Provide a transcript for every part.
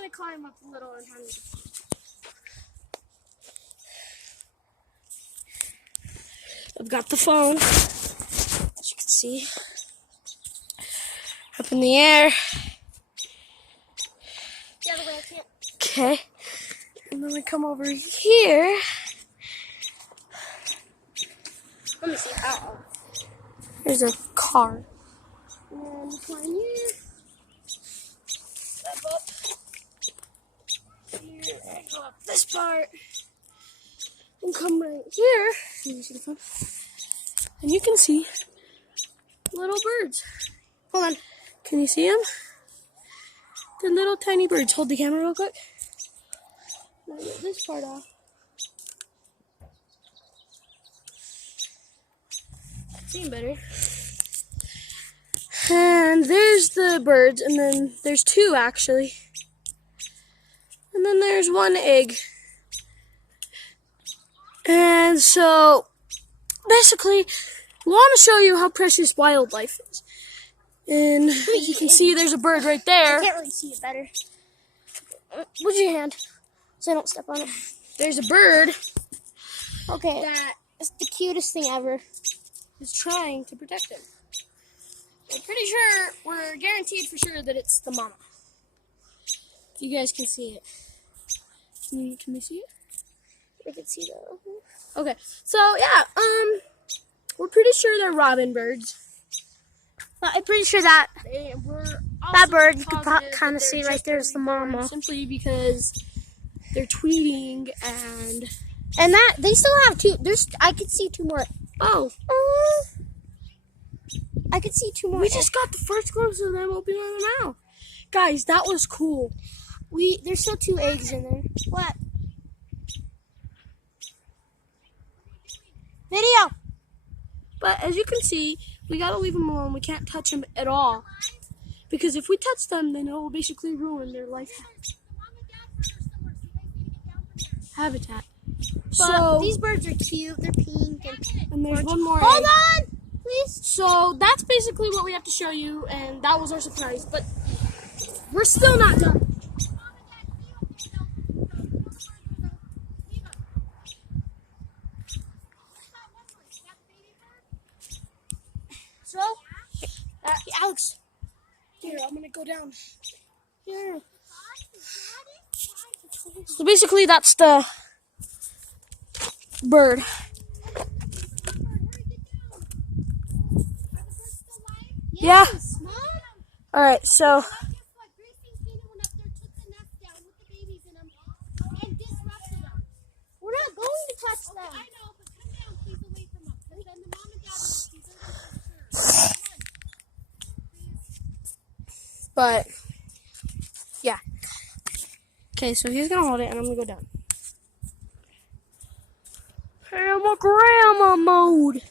gonna climb up a little and hang. I've got the phone, as you can see, up in the air. The other way, I can't. Okay, and then we come over here. Let me see. Uh-oh. There's a car. And then we climb here. Step up here and go up this part. And come right here. And you see the phone? And you can see little birds. Hold on. Can you see them? They're little tiny birds. Hold the camera real quick. Now get this part off. See them better. And there's the birds, and then there's two actually. And then there's one egg. And so, basically, we want to show you how precious wildlife is. And you can see there's a bird right there. I can't really see it better. What's your hand? So I don't step on it. There's a bird Okay. that It's the cutest thing ever. is trying to protect him. I'm pretty sure, we're guaranteed for sure that it's the mama. If you guys can see it. Can we see it? I can see that. Okay, so yeah, we're pretty sure they're robin birds. But I'm pretty sure that That bird you can kind of see right there is the mama. Simply because they're tweeting And that they still have two. I could see two more. oh, I could see two more. we just got the first glimpse of them opening their mouth. Guys, that was cool. There's still two eggs in there. What? Video. But as you can see, we gotta leave them alone. We can't touch them at all. Because if we touch them, then it will basically ruin their life habitat. But So, these birds are cute. They're pink and there's one more Hold egg. on, please. So that's basically what we have to show you, and that was our surprise. But we're still not done. So, Alex. here, I'm gonna go down. Here. So basically, that's the bird. Yeah. Mom? All right. So We're not going to touch them. I know, but come down, please, away from them. Because then the mom and dad will see them for sure. but yeah. Okay. So he's gonna hold it, and I'm gonna go down. I'm a grandma mode.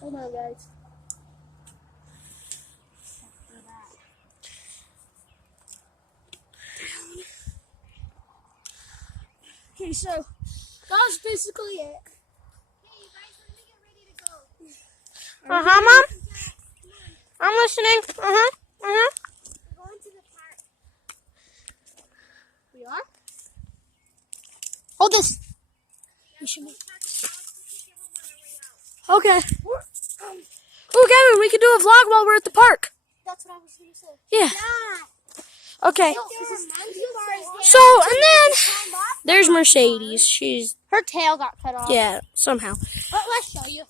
Hold on, guys. Okay, so that was basically it. Hey, you guys, when we get ready to go? Mom. I'm listening. We're going to the park. We are? Hold this. We should make home on our way out. Okay. Oh, Gavin, we can do a vlog while we're at the park. That's what I was going to say. Yeah. Okay. This is So, and then there's Mercedes. She's, her tail got cut off. yeah, somehow. But let's show you.